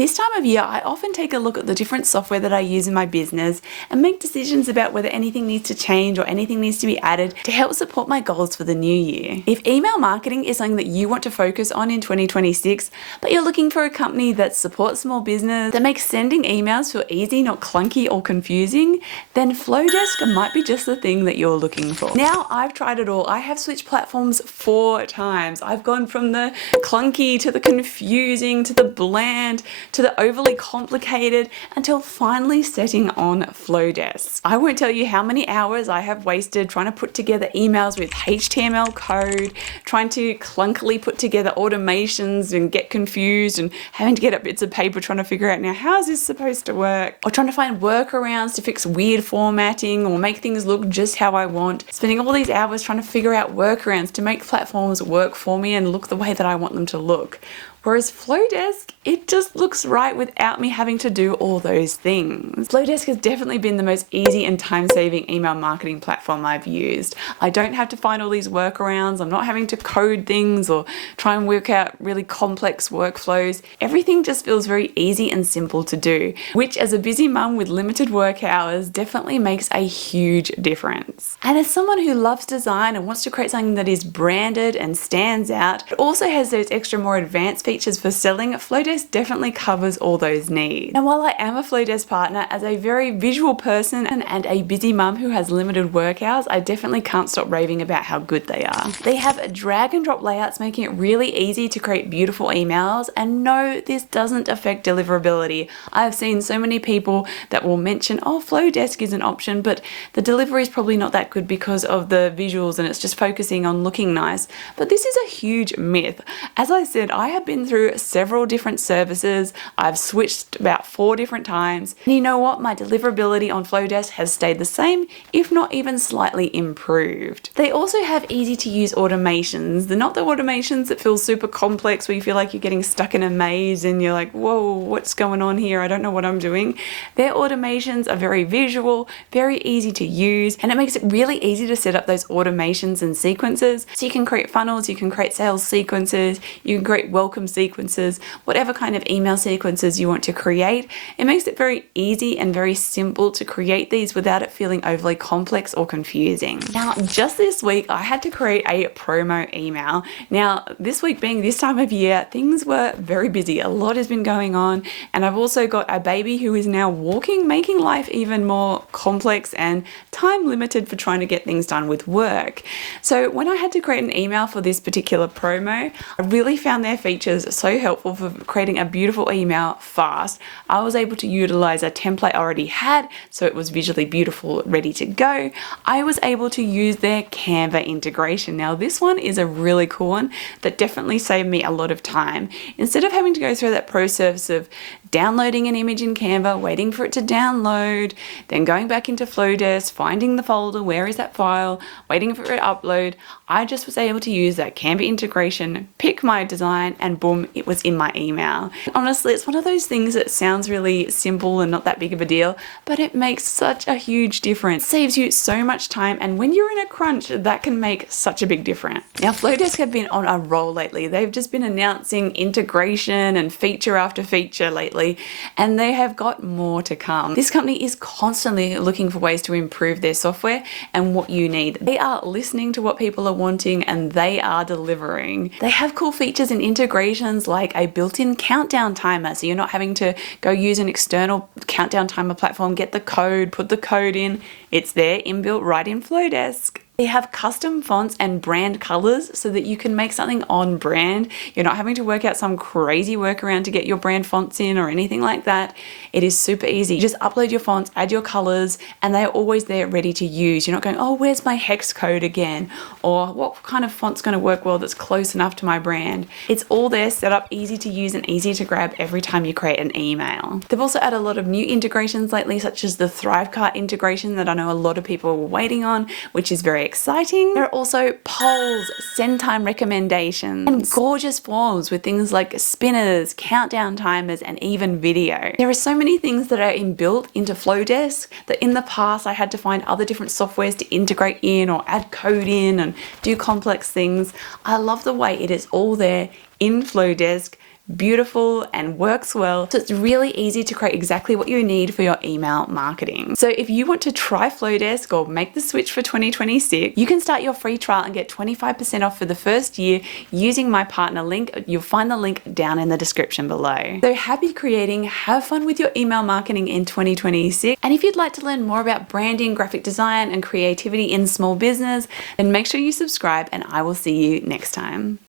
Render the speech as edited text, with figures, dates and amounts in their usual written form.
This time of year, I often take a look at the different software that I use in my business and make decisions about whether anything needs to change or anything needs to be added to help support my goals for the new year. If email marketing is something that you want to focus on in 2026, but you're looking for a company that supports small business, that makes sending emails feel easy, not clunky or confusing, then Flodesk might be just the thing that you're looking for. Now, I've tried it all. I have switched platforms 4 times. I've gone from the clunky to the confusing to the bland to the overly complicated until finally setting on Flodesk. I won't tell you how many hours I have wasted trying to put together emails with HTML code, trying to clunkily put together automations and get confused and having to get up bits of paper trying to figure out now how is this supposed to work, or trying to find workarounds to fix weird formatting or make things look just how I want. Spending all these hours trying to figure out workarounds to make platforms work for me and look the way that I want them to look. Whereas Flodesk, it just looks right without me having to do all those things. Flodesk has definitely been the most easy and time-saving email marketing platform I've used. I don't have to find all these workarounds. I'm not having to code things or try and work out really complex workflows. Everything just feels very easy and simple to do, which as a busy mum with limited work hours definitely makes a huge difference. And as someone who loves design and wants to create something that is branded and stands out, but also has those extra more advanced features for selling, Flodesk definitely covers all those needs. Now, while I am a Flodesk partner, as a very visual person and a busy mum who has limited work hours, I definitely can't stop raving about how good they are. They have drag and drop layouts, making it really easy to create beautiful emails, and no, this doesn't affect deliverability. I've seen so many people that will mention, oh, Flodesk is an option, but the delivery is probably not that good because of the visuals and it's just focusing on looking nice. But this is a huge myth. As I said, I have been through several different services. I've switched about 4 different times. And you know what? My deliverability on Flodesk has stayed the same, if not even slightly improved. They also have easy to use automations. They're not the automations that feel super complex where you feel like you're getting stuck in a maze and you're like, whoa, what's going on here? I don't know what I'm doing. Their automations are very visual, very easy to use, and it makes it really easy to set up those automations and sequences. So you can create funnels, you can create sales sequences, you can create welcome sequences, whatever kind of email sequences you want to create. It makes it very easy and very simple to create these without it feeling overly complex or confusing. Now, just this week, I had to create a promo email. Now, this week being this time of year, things were very busy. A lot has been going on, and I've also got a baby who is now walking, making life even more complex and time limited for trying to get things done with work. So when I had to create an email for this particular promo, I really found their features so helpful for creating a beautiful email fast. I was able to utilize a template I already had, so it was visually beautiful, ready to go. I was able to use their Canva integration. Now, this one is a really cool one that definitely saved me a lot of time. Instead of having to go through that process of downloading an image in Canva, waiting for it to download, then going back into Flodesk, finding the folder, where is that file, waiting for it to upload, I just was able to use that Canva integration, pick my design, and boom, it was in my email. Honestly, it's one of those things that sounds really simple and not that big of a deal, but it makes such a huge difference. It saves you so much time, and when you're in a crunch, that can make such a big difference. Now, Flodesk have been on a roll lately. They've just been announcing integration and feature after feature lately, and they have got more to come. This company is constantly looking for ways to improve their software and what you need. They are listening to what people are wanting and they are delivering. They have cool features and integrations like a built-in countdown timer, so you're not having to go use an external countdown timer platform, get the code, put the code in. It's there inbuilt right in Flodesk. They have custom fonts and brand colors so that you can make something on brand. You're not having to work out some crazy workaround to get your brand fonts in or anything like that. It is super easy. You just upload your fonts, add your colors, and they're always there ready to use. You're not going, oh, where's my hex code again? Or what kind of font's going to work well that's close enough to my brand? It's all there, set up, easy to use and easy to grab every time you create an email. They've also added a lot of new integrations lately, such as the Thrivecart integration that I know a lot of people were waiting on, which is very exciting. There are also polls, send time recommendations, and gorgeous forms with things like spinners, countdown timers, and even video. There are so many things that are inbuilt into Flodesk that in the past I had to find other different softwares to integrate in or add code in and do complex things. I love the way it is all there in Flodesk, beautiful and works well. So it's really easy to create exactly what you need for your email marketing. So if you want to try Flodesk or make the switch for 2026, you can start your free trial and get 25% off for the first year using my partner link. You'll find the link down in the description below. So happy creating, have fun with your email marketing in 2026. And if you'd like to learn more about branding, graphic design, and creativity in small business, then make sure you subscribe and I will see you next time.